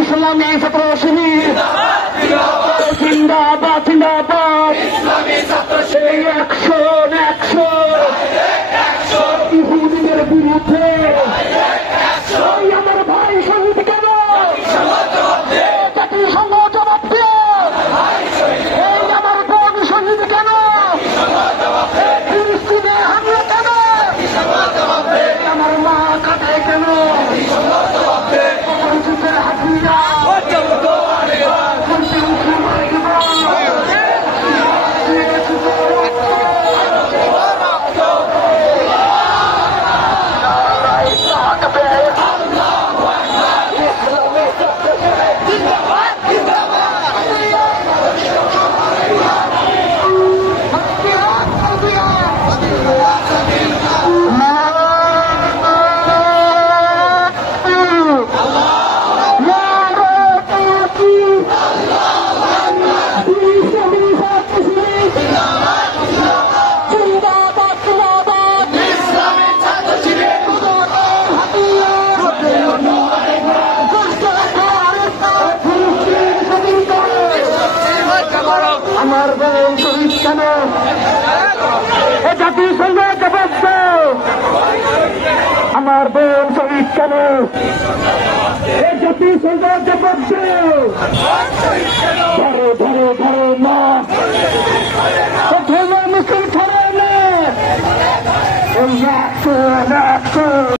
ইসলামী ছাত্র শিবির জিন্দাবাদ জিন্দাবাদ, অ্যাকশন অ্যাকশন, ইহুদিদের বিরুদ্ধে আমার ভাই শহীদ কেন, জাতিসংঘ জবাব দিও, এই আমার বোন শহীদ কেন, ফিলিস্তিনে হামলা কেন, আমার মা কাঁদে কেন, আমার বোন শহীদ কেন, এ জাতিসংঘ জবাব দাও, আমার বোন শহীদ কেন, এ জাতিসংঘ জবাব দাও, ধরো ধরো ধরো না, ধরো মুসলিম ধরে না,